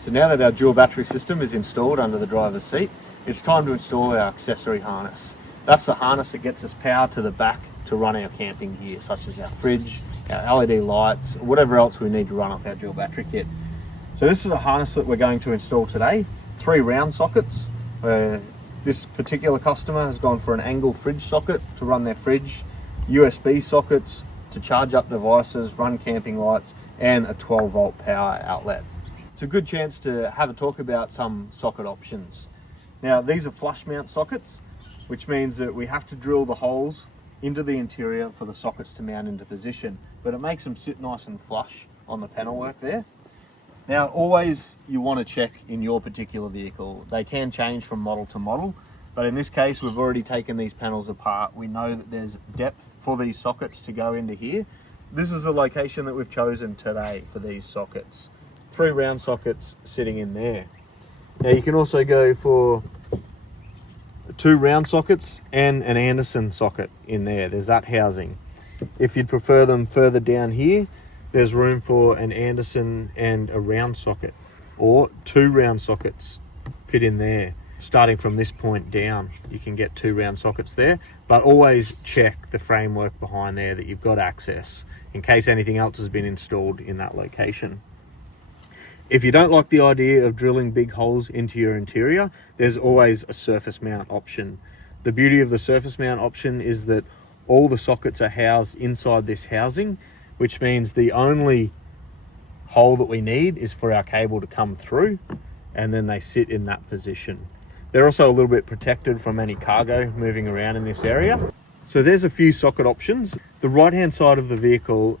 So now that our dual battery system is installed under the driver's seat, it's time to install our accessory harness. That's the harness that gets us power to the back to run our camping gear, such as our fridge, our LED lights, whatever else we need to run off our dual battery kit. So this is a harness that we're going to install today. 3 round sockets. This particular customer has gone for an angle fridge socket to run their fridge, USB sockets to charge up devices, run camping lights, and a 12-volt power outlet. It's a good chance to have a talk about some socket options. Now, these are flush mount sockets, which means that we have to drill the holes into the interior for the sockets to mount into position, but it makes them sit nice and flush on the panel work there. Now, always you want to check in your particular vehicle. They can change from model to model, but in this case, we've already taken these panels apart. We know that there's depth for these sockets to go into here. This is the location that we've chosen today for these sockets. 3 round sockets sitting in there. Now you can also go for 2 round sockets and an Anderson socket in there. There's that housing. If you'd prefer them further down here, there's room for an Anderson and a round socket, or 2 round sockets fit in there. Starting from this point down, you can get 2 round sockets there, but always check the framework behind there that you've got access in case anything else has been installed in that location. If you don't like the idea of drilling big holes into your interior, there's always a surface mount option. The beauty of the surface mount option is that all the sockets are housed inside this housing, which means the only hole that we need is for our cable to come through, and then they sit in that position. They're also a little bit protected from any cargo moving around in this area. So there's a few socket options. The right hand side of the vehicle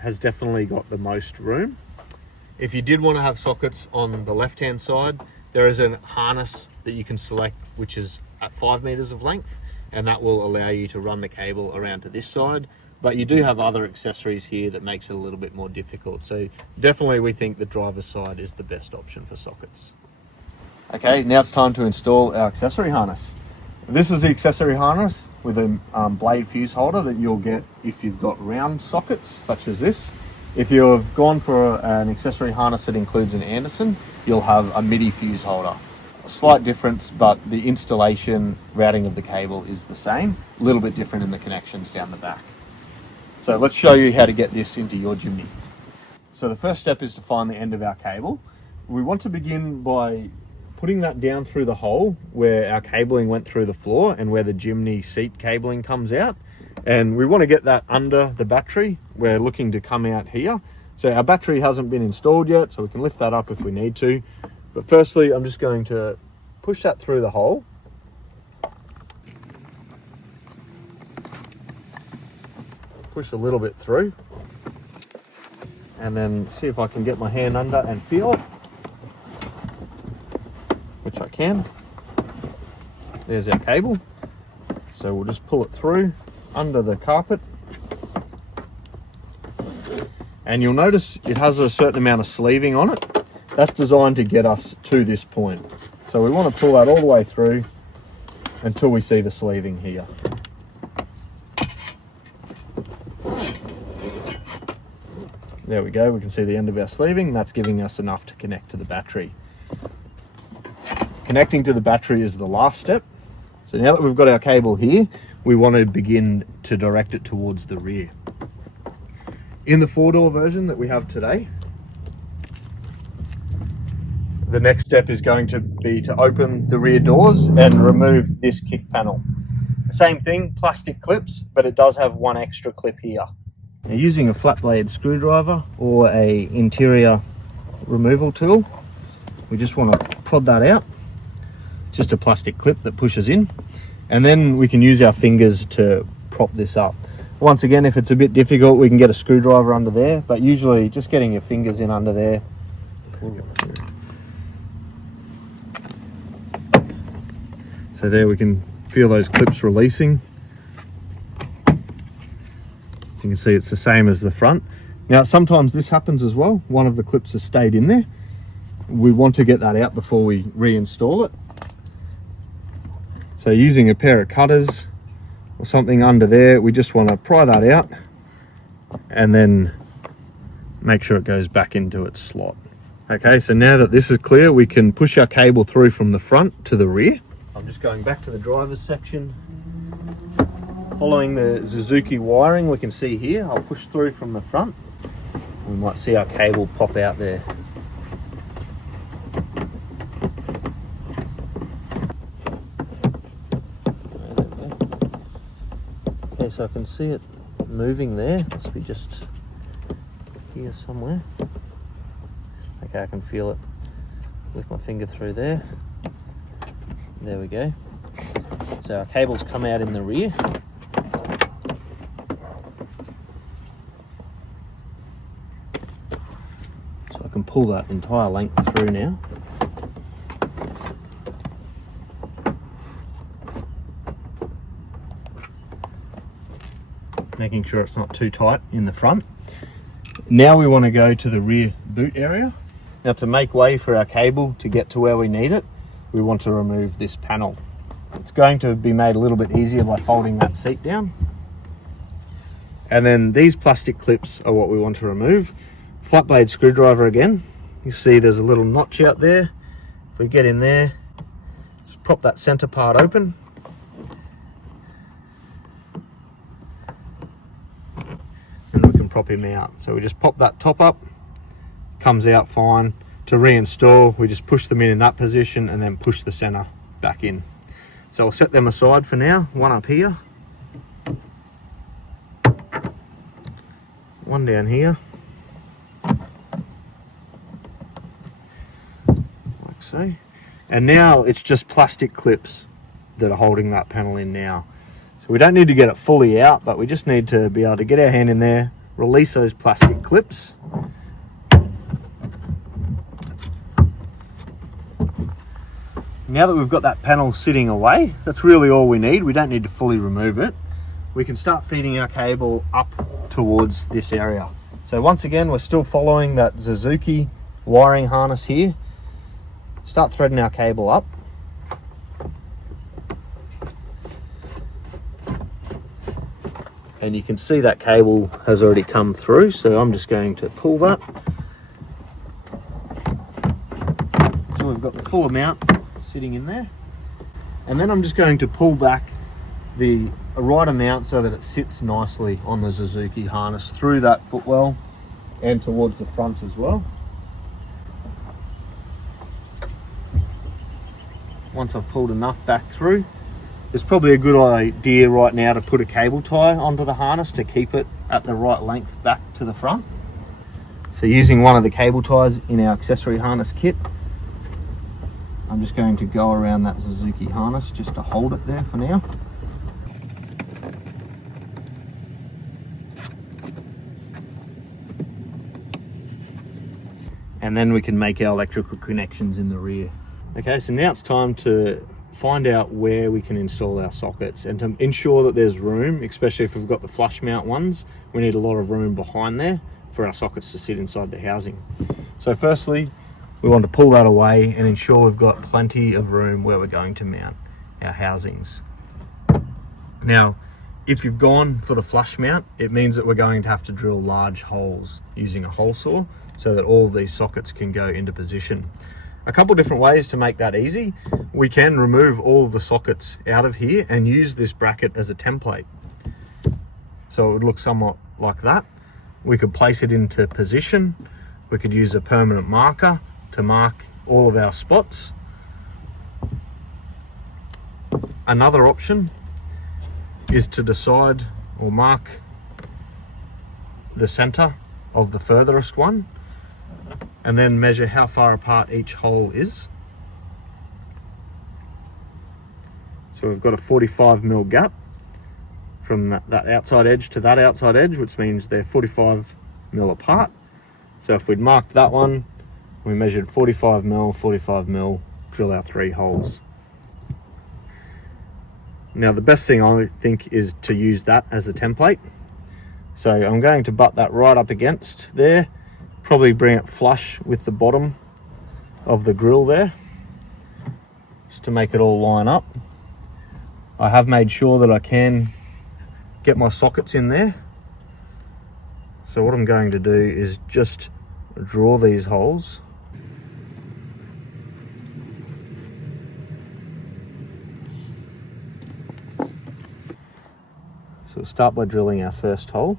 has definitely got the most room. If you did want to have sockets on the left hand side, there is a harness that you can select which is at 5 meters of length, and that will allow you to run the cable around to this side. But you do have other accessories here that makes it a little bit more difficult. So definitely we think the driver's side is the best option for sockets. Okay, now it's time to install our accessory harness. This is the accessory harness with a blade fuse holder that you'll get if you've got round sockets such as this. If you've gone for an accessory harness that includes an Anderson, you'll have a MIDI fuse holder. A slight difference, but the installation routing of the cable is the same. A little bit different in the connections down the back. So let's show you how to get this into your Jimny. So the first step is to find the end of our cable. We want to begin by putting that down through the hole where our cabling went through the floor and where the Jimny seat cabling comes out. And we want to get that under the battery. We're looking to come out here. So our battery hasn't been installed yet, so we can lift that up if we need to. But firstly, I'm just going to push that through the hole. Push a little bit through. And then see if I can get my hand under and feel it. Which I can. There's our cable. So we'll just pull it through under the carpet. And you'll notice it has a certain amount of sleeving on it. That's designed to get us to this point. So we want to pull that all the way through until we see the sleeving here. There we go, we can see the end of our sleeving. That's giving us enough to connect to the battery. Connecting to the battery is the last step. So now that we've got our cable here, we want to begin to direct it towards the rear. In the 4-door version that we have today, the next step is going to be to open the rear doors and remove this kick panel. Same thing, plastic clips, but it does have one extra clip here. Now, using a flat blade screwdriver or a interior removal tool, we just want to prod that out. Just a plastic clip that pushes in, and then we can use our fingers to prop this up. Once again, if it's a bit difficult, we can get a screwdriver under there, but usually just getting your fingers in under there. So there we can feel those clips releasing. You can see it's the same as the front. Now sometimes this happens as well. One of the clips has stayed in there. We want to get that out before we reinstall it. So using a pair of cutters or something under there, we just want to pry that out and then make sure it goes back into its slot. Okay, so now that this is clear, we can push our cable through from the front to the rear. I'm just going back to the driver's section. Following the Suzuki wiring, we can see here, I'll push through from the front. We might see our cable pop out there. Okay, so I can see it moving there. Must be just here somewhere. Okay, I can feel it. Lift my finger through there. There we go. So our cables come out in the rear. So I can pull that entire length through now. Making sure it's not too tight in the front. Now we want to go to the rear boot area. Now, to make way for our cable to get to where we need it, we want to remove this panel. It's going to be made a little bit easier by folding that seat down. And then these plastic clips are what we want to remove. Flat blade screwdriver again. You see there's a little notch out there. If we get in there, just prop that center part open. And we can prop him out. So we just pop that top up. Comes out fine. To reinstall, we just push them in that position and then push the center back in. So I'll set them aside for now. One up here, one down here, like so. And now it's just plastic clips that are holding that panel in now. So we don't need to get it fully out, but we just need to be able to get our hand in there, release those plastic clips. Now that we've got that panel sitting away, that's really all we need. We don't need to fully remove it. We can start feeding our cable up towards this area. So once again, we're still following that Suzuki wiring harness here. Start threading our cable up. And you can see that cable has already come through, so I'm just going to pull that. So we've got the full amount sitting in there, and then I'm just going to pull back the right amount so that it sits nicely on the Suzuki harness through that footwell and towards the front as well. Once I've pulled enough back through, it's probably a good idea right now to put a cable tie onto the harness to keep it at the right length back to the front. So using one of the cable ties in our accessory harness kit, I'm just going to go around that Suzuki harness just to hold it there for now. And then we can make our electrical connections in the rear. Okay, so now it's time to find out where we can install our sockets, and to ensure that there's room, especially if we've got the flush mount ones, we need a lot of room behind there for our sockets to sit inside the housing. So firstly, we want to pull that away and ensure we've got plenty of room where we're going to mount our housings. Now, if you've gone for the flush mount, it means that we're going to have to drill large holes using a hole saw so that all of these sockets can go into position. A couple different ways to make that easy. We can remove all of the sockets out of here and use this bracket as a template. So it would look somewhat like that. We could place it into position. We could use a permanent marker to mark all of our spots. Another option is to decide or mark the center of the furthest one and then measure how far apart each hole is. So we've got a 45mm gap from that outside edge to that outside edge, which means they're 45mm apart. So if we'd marked that one, we measured 45mm, drill our 3 holes. Now the best thing I think is to use that as a template. So I'm going to butt that right up against there, probably bring it flush with the bottom of the grill there, just to make it all line up. I have made sure that I can get my sockets in there. So what I'm going to do is just draw these holes So we'll start by drilling our first hole.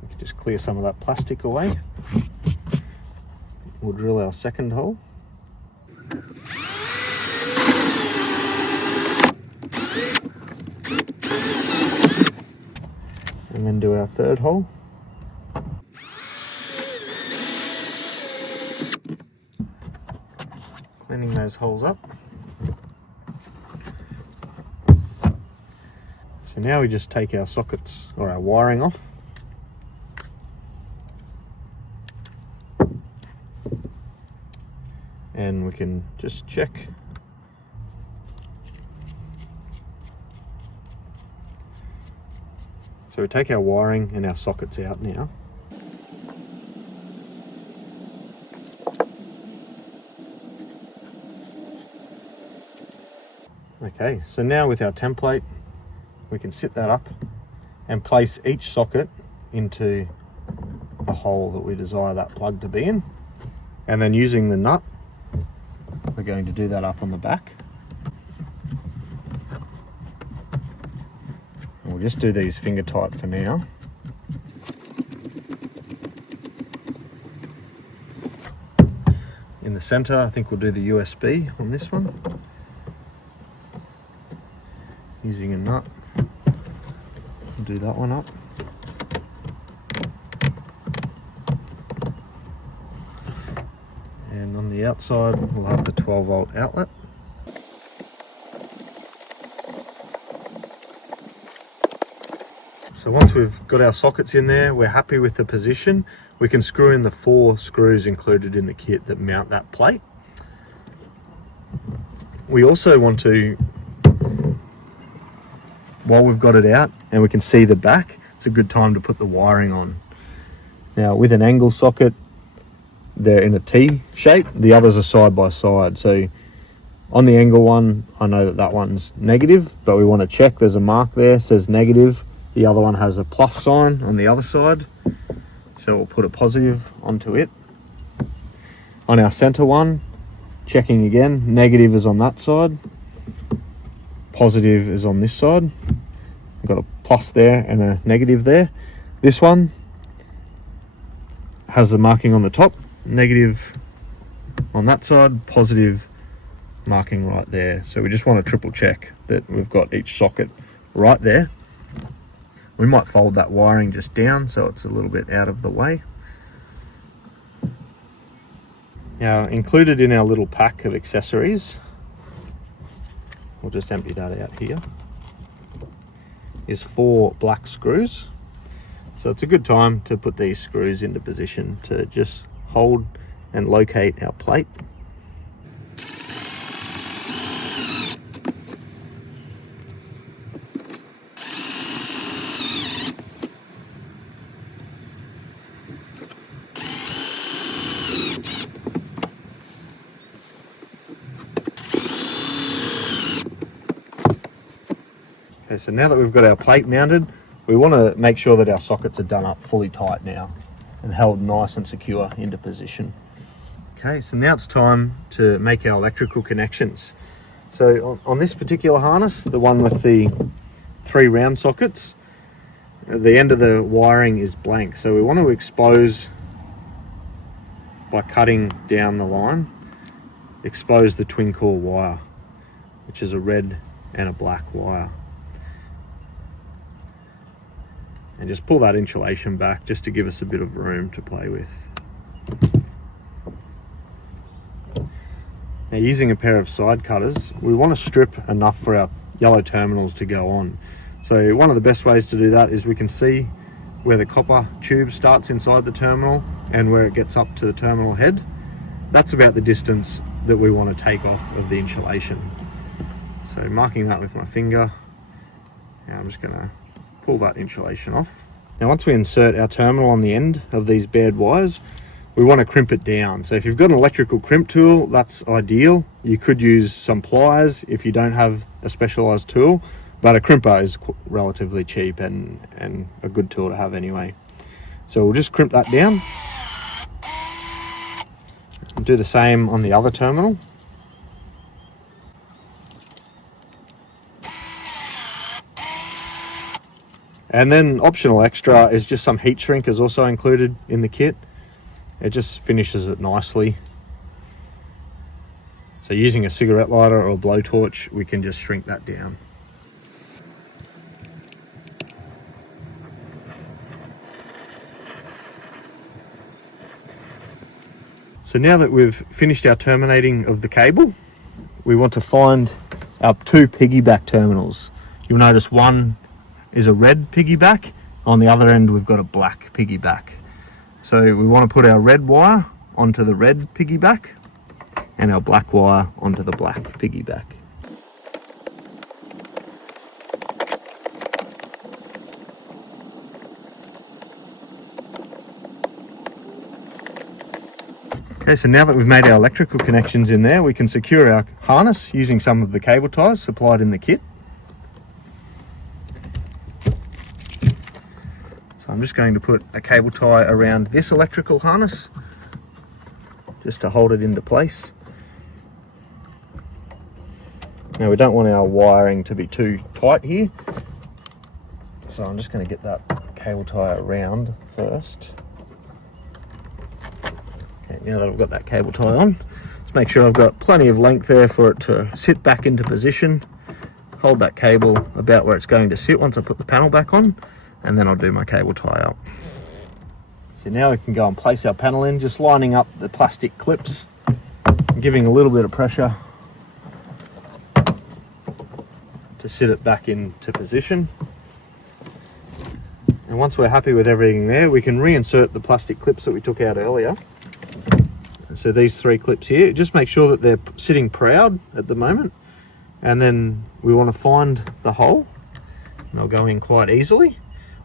We can just clear some of that plastic away. We'll drill our second hole. And then do our third hole. Cleaning those holes up. So now we just take our sockets or our wiring off. And we can just check. So we take our wiring and our sockets out now. Okay, so now with our template, we can sit that up and place each socket into the hole that we desire that plug to be in. And then using the nut, we're going to do that up on the back. And we'll just do these finger tight for now. In the center, I think we'll do the USB on this one. Using a nut, we'll do that one up. And on the outside, we'll have the 12-volt outlet. So once we've got our sockets in there, we're happy with the position, we can screw in the 4 screws included in the kit that mount that plate. We also want to, while we've got it out and we can see the back, it's a good time to put the wiring on. Now with an angle socket, they're in a T shape, the others are side by side. So on the angle one, I know that that one's negative, but we want to check, there's a mark there, says negative. The other one has a plus sign on the other side. So we'll put a positive onto it. On our center one, checking again, negative is on that side. Positive is on this side. We've got a plus there and a negative there. This one has the marking on the top, negative on that side, positive marking right there. So we just want to triple check that we've got each socket right there. We might fold that wiring just down so it's a little bit out of the way. Now included in our little pack of accessories, we'll just empty that out here, is 4 black screws. So it's a good time to put these screws into position to just hold and locate our plate. Okay, so now that we've got our plate mounted, we want to make sure that our sockets are done up fully tight now and held nice and secure into position. Okay, so now it's time to make our electrical connections. So on this particular harness, the one with the 3 round sockets, the end of the wiring is blank. So we want to expose, by cutting down the line, expose the twin core wire, which is a red and a black wire. And just pull that insulation back just to give us a bit of room to play with. Now using a pair of side cutters, we want to strip enough for our yellow terminals to go on. So one of the best ways to do that is we can see where the copper tube starts inside the terminal and where it gets up to the terminal head. That's about the distance that we want to take off of the insulation. So marking that with my finger, now I'm just going to pull that insulation off. Now once we insert our terminal on the end of these bared wires, we want to crimp it down. So if you've got an electrical crimp tool, that's ideal. You could use some pliers if you don't have a specialized tool, but a crimper is relatively cheap and a good tool to have anyway. So we'll just crimp that down. Do the same on the other terminal. And then optional extra is just some heat shrink is also included in the kit. It just finishes it nicely. So using a cigarette lighter or a blowtorch, we can just shrink that down. So now that we've finished our terminating of the cable, we want to find our two piggyback terminals. You'll notice one is a red piggyback. On the other end, we've got a black piggyback. So we want to put our red wire onto the red piggyback and our black wire onto the black piggyback. Okay, so now that we've made our electrical connections in there, we can secure our harness using some of the cable ties supplied in the kit. I'm just going to put a cable tie around this electrical harness just to hold it into place. Now we don't want our wiring to be too tight here, so I'm just going to get that cable tie around first. Okay, now that I've got that cable tie on, let's make sure I've got plenty of length there for it to sit back into position. Hold that cable about where it's going to sit once I put the panel back on, and then I'll do my cable tie up. So now we can go and place our panel in, just lining up the plastic clips and giving a little bit of pressure to sit it back into position. And once we're happy with everything there, we can reinsert the plastic clips that we took out earlier. So these three clips here, just make sure that they're sitting proud at the moment, and then we want to find the hole, and they'll go in quite easily.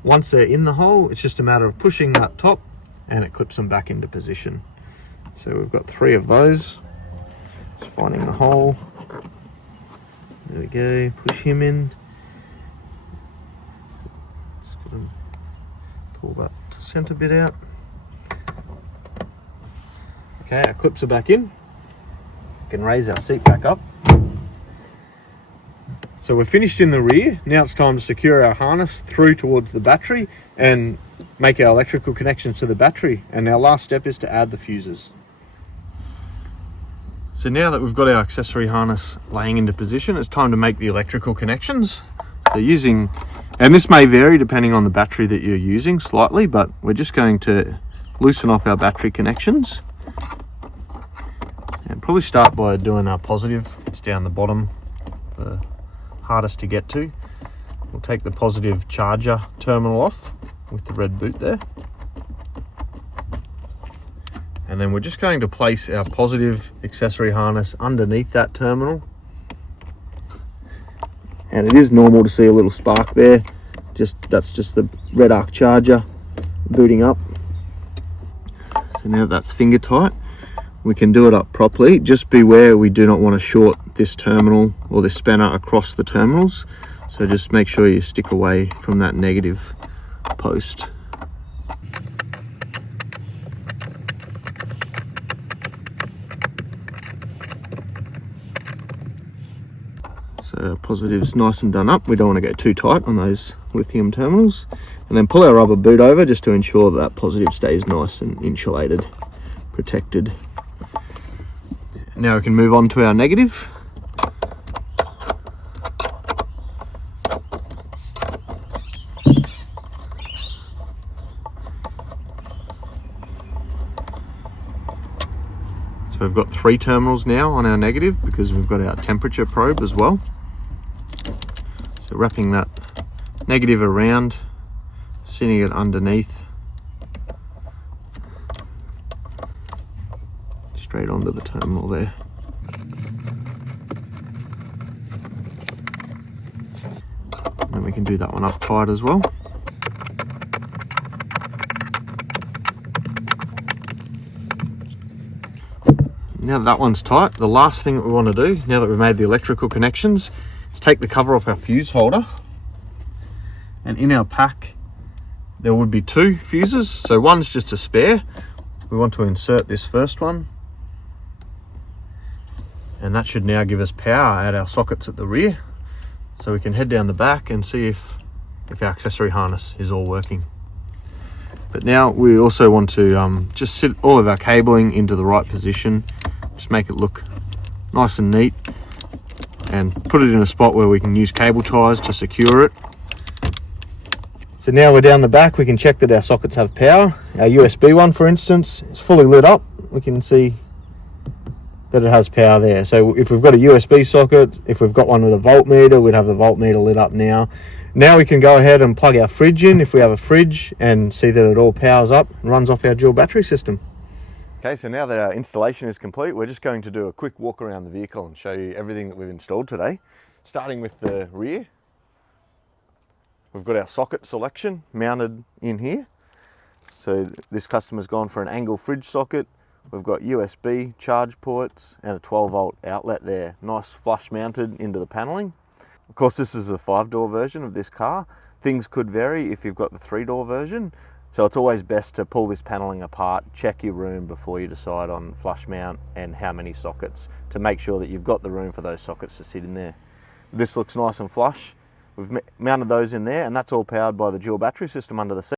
Once they're in the hole, it's just a matter of pushing that top and it clips them back into position. So we've got three of those. Just finding the hole. There we go, push him in. Just gonna pull that center bit out. Okay, our clips are back in. We can raise our seat back up. So we're finished in the rear. Now it's time to secure our harness through towards the battery and make our electrical connections to the battery. And our last step is to add the fuses. So now that we've got our accessory harness laying into position, it's time to make the electrical connections. So using, and this may vary depending on the battery that you're using slightly, but we're just going to loosen off our battery connections. And probably start by doing our positive. It's down the bottom, the hardest to get to. We'll take the positive charger terminal off with the red boot there. And then we're just going to place our positive accessory harness underneath that terminal. And it is normal to see a little spark there. That's just the red arc charger booting up. So now that's finger tight, we can do it up properly. Just beware, we do not want to short this terminal or this spanner across the terminals. So just make sure you stick away from that negative post. So positive's nice and done up. We don't want to go too tight on those lithium terminals. And then pull our rubber boot over just to ensure that that positive stays nice and insulated, protected. Now we can move on to our negative. So we've got 3 terminals now on our negative because we've got our temperature probe as well. So wrapping that negative around, sitting it underneath, straight onto the terminal there. And then we can do that one up tight as well. Now that one's tight, the last thing that we want to do, now that we've made the electrical connections, is take the cover off our fuse holder. And in our pack, there would be 2 fuses. So one's just a spare. We want to insert this first one and that should now give us power at our sockets at the rear. So we can head down the back and see if our accessory harness is all working. But now we also want to just sit all of our cabling into the right position, just make it look nice and neat, and put it in a spot where we can use cable ties to secure it. So now we're down the back, we can check that our sockets have power. Our USB one, for instance, is fully lit up. We can see that it has power there. So if we've got a USB socket, if we've got one with a voltmeter, we'd have the voltmeter lit up now. Now we can go ahead and plug our fridge in if we have a fridge and see that it all powers up and runs off our dual battery system. Okay, so now that our installation is complete, we're just going to do a quick walk around the vehicle and show you everything that we've installed today. Starting with the rear, we've got our socket selection mounted in here. So this customer's gone for an angle fridge socket. We've got USB charge ports and a 12-volt outlet there, nice flush mounted into the paneling. Of course, this is a 5-door version of this car. Things could vary if you've got the 3-door version. So it's always best to pull this paneling apart, check your room before you decide on flush mount and how many sockets, to make sure that you've got the room for those sockets to sit in there. This looks nice and flush. We've mounted those in there, and that's all powered by the dual battery system under the seat.